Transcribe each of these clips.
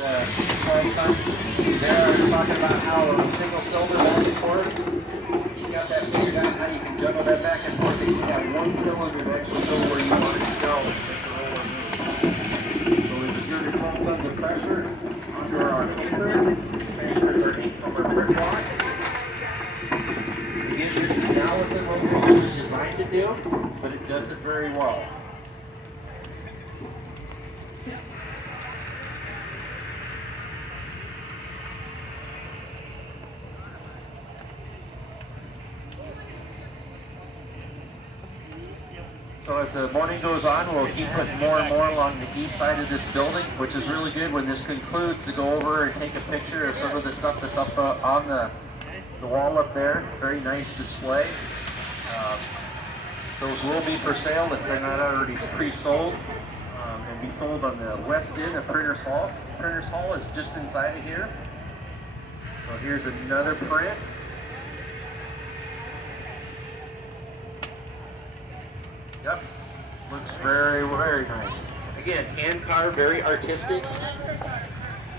There I was talking about how a single cylinder back and forth, you got that figured out how you can juggle that back and forth, and you have one cylinder that actually go where you want it to go. So there's 0 to 12 tons of pressure under our paper. Transfers our ink from our print block. Again, this is now within what it was designed to do, but it does it very well. So as the morning goes on, we'll keep putting more and more along the east side of this building, which is really good when this concludes to go over and take a picture of some of the stuff that's up on the wall up there. Very nice display. Those will be for sale if they're not already pre-sold, and be sold on the west end of Printers Hall. Printers Hall is just inside of here. So here's another print. Yep, looks very, very nice. Again, hand carved, very artistic.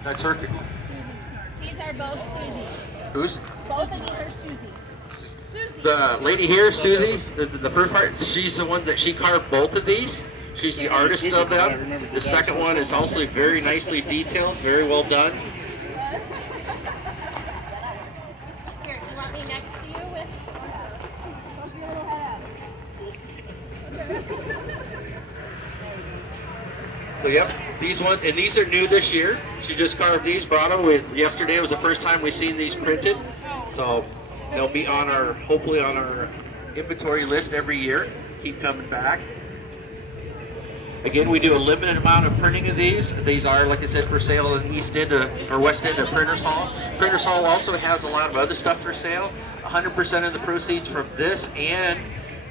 That's her. These are both Susie's. Who's? Both of these are Susie's. Susie. The lady here, Susie, the first part, she's the one that she carved both of these. She's the artist of them. The second one is also very nicely detailed, very well done. Here, you want me next to you with? So yep, these ones, and these are new this year. She just carved these, brought them. Yesterday was the first time we've seen these printed. So they'll be on our, hopefully on our inventory list every year. Keep coming back. Again, we do a limited amount of printing of these. These are, like I said, for sale in the east end or west end of Printers Hall. Printers Hall also has a lot of other stuff for sale. 100% of the proceeds from this and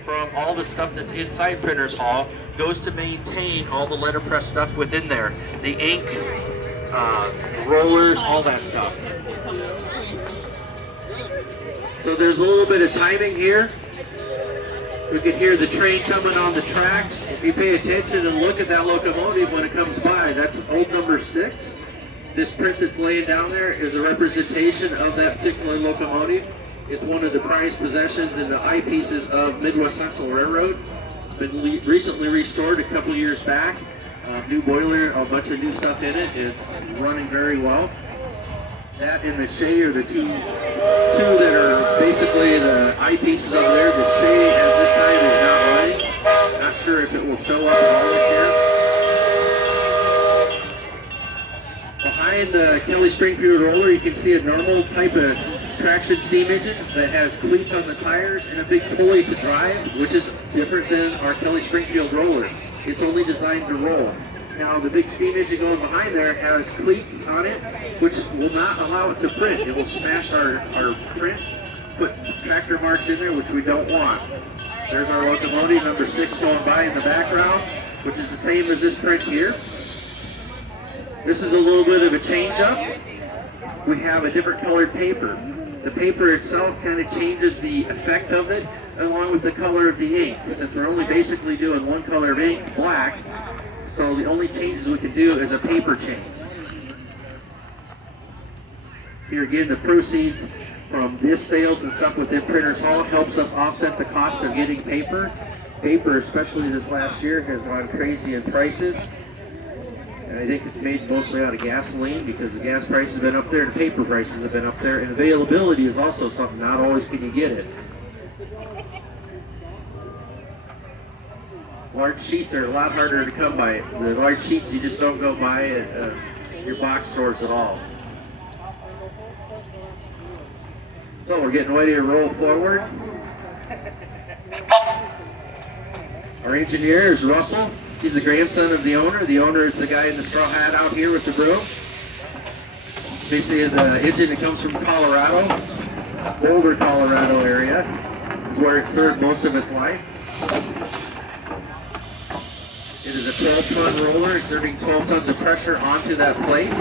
from all the stuff that's inside Printers Hall goes to maintain all the letterpress stuff within there. The ink, rollers, all that stuff. So there's a little bit of timing here. We can hear the train coming on the tracks. If you pay attention and look at that locomotive when it comes by, that's old number 6. This print that's laying down there is a representation of that particular locomotive. It's one of the prized possessions in the eyepieces of Midwest Central Railroad. It's been recently restored a couple years back. New boiler, a bunch of new stuff in it. It's running very well. That and the Shay are the two that are basically the eyepieces over there. The Shay at this time is not running. Not sure if it will show up at all this year. Behind the Kelly Springfield roller, you can see a normal type of traction steam engine that has cleats on the tires and a big pulley to drive, which is different than our Kelly Springfield roller. It's only designed to roll. Now the big steam engine going behind there has cleats on it, which will not allow it to print. It will smash our print, put tractor marks in there, which we don't want. There's our locomotive number 6 going by in the background, which is the same as this print here. This is a little bit of a change up. We have a different colored paper. The paper itself kind of changes the effect of it along with the color of the ink. Since we're only basically doing one color of ink, black, so the only changes we can do is a paper change. Here again, the proceeds from this sales and stuff within Printers Hall helps us offset the cost of getting paper. Paper, especially this last year, has gone crazy in prices. And I think it's made mostly out of gasoline because the gas price has been up there and paper prices have been up there. And availability is also something, not always can you get it. Large sheets are a lot harder to come by. The large sheets you just don't go buy at your box stores at all. So we're getting ready to roll forward. Our engineer is Russell. He's the grandson of the owner. The owner is the guy in the straw hat out here with the broom. Basically the engine that comes from Colorado, Boulder, Colorado area is where it served most of its life. It is a 12-ton roller exerting 12 tons of pressure onto that plate.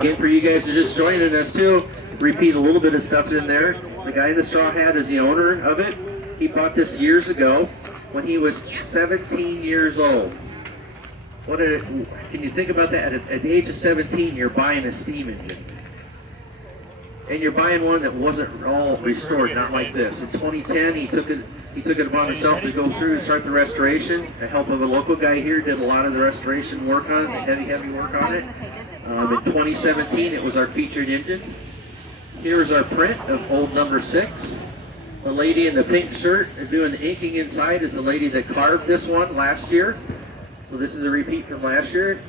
Again, for you guys who are just joining us too, repeat a little bit of stuff in there. The guy in the straw hat is the owner of it. He bought this years ago. when he was 17 years old. Can you think about that? At the age of 17, you're buying a steam engine. And you're buying one that wasn't all restored, not like this. In 2010, he took it upon himself to go through and start the restoration. The help of a local guy here did a lot of the restoration work on it, the heavy work on it. In 2017, it was our featured engine. Here's our print of old number 6. The lady in the pink shirt doing the inking inside is the lady that carved this one last year. So this is a repeat from last year.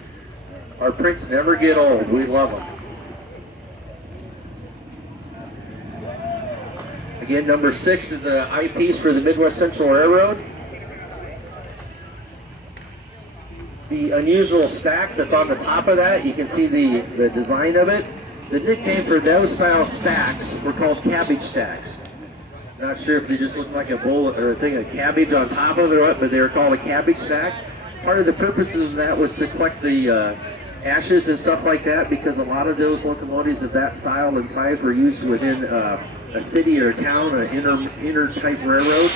Our prints never get old. We love them. Again, number 6 is an eyepiece for the Midwest Central Railroad. The unusual stack that's on the top of that, you can see the design of it. The nickname for those style stacks were called cabbage stacks. Not sure if they just look like a bowl or a thing of cabbage on top of it or what, but they were called a cabbage stack. Part of the purposes of that was to collect the ashes and stuff like that, because a lot of those locomotives of that style and size were used within a city or a town, an inner type railroad.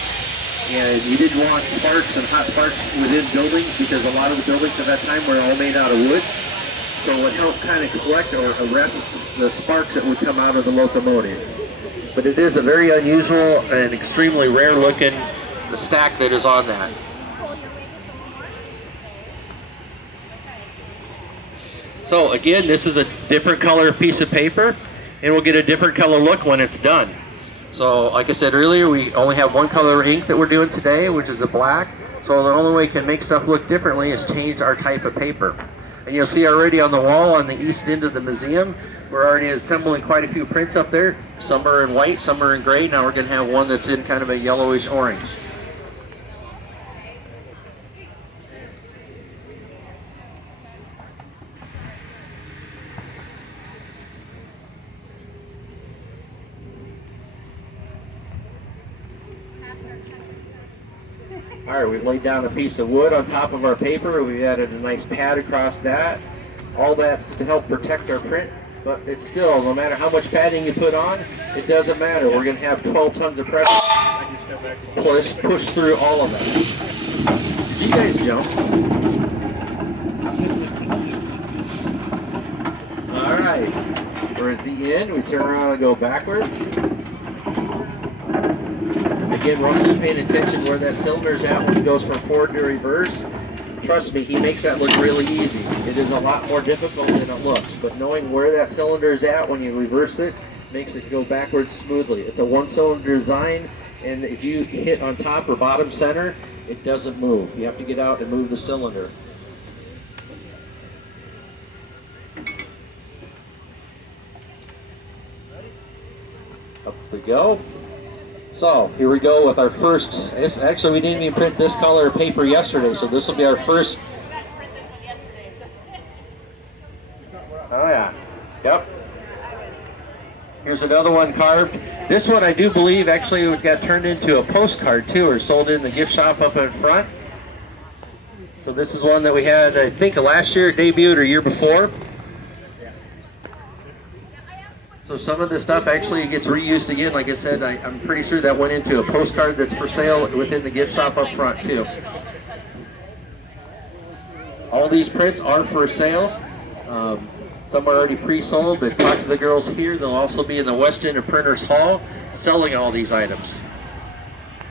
And you didn't want sparks and hot sparks within buildings, because a lot of the buildings at that time were all made out of wood. So it helped kind of collect or arrest the sparks that would come out of the locomotive. But it is a very unusual and extremely rare looking stack that is on that. So again, this is a different color piece of paper, and we'll get a different color look when it's done. So like I said earlier, we only have one color ink that we're doing today, which is a black. So the only way we can make stuff look differently is change our type of paper. And you'll see already on the wall on the east end of the museum, we're already assembling quite a few prints up there. Some are in white, some are in gray. Now we're going to have one that's in kind of a yellowish orange. All right, we've laid down a piece of wood on top of our paper. We've added a nice pad across that. All that's to help protect our print, but it's still, no matter how much padding you put on, it doesn't matter. We're going to have 12 tons of pressure push through all of that. You guys jump. All right, we're at the end. We turn around and go backwards. Again, Russell's paying attention where that cylinder's at when he goes from forward to reverse. Trust me, he makes that look really easy. It is a lot more difficult than it looks, but knowing where that cylinder is at when you reverse it makes it go backwards smoothly. It's a one-cylinder design, and if you hit on top or bottom center, it doesn't move. You have to get out and move the cylinder. Up we go. So here we go with our first. Actually, we didn't even print this color paper yesterday, so this will be our first. Oh yeah, yep. Here's another one carved. This one I do believe actually got turned into a postcard too, or sold in the gift shop up in front. So this is one that we had, I think, last year, debuted or year before. So some of the stuff actually gets reused again. Like I said, I'm pretty sure that went into a postcard that's for sale within the gift shop up front too. All these prints are for sale. Some are already pre-sold, but talk to the girls here. They'll also be in the West End of Printers Hall selling all these items.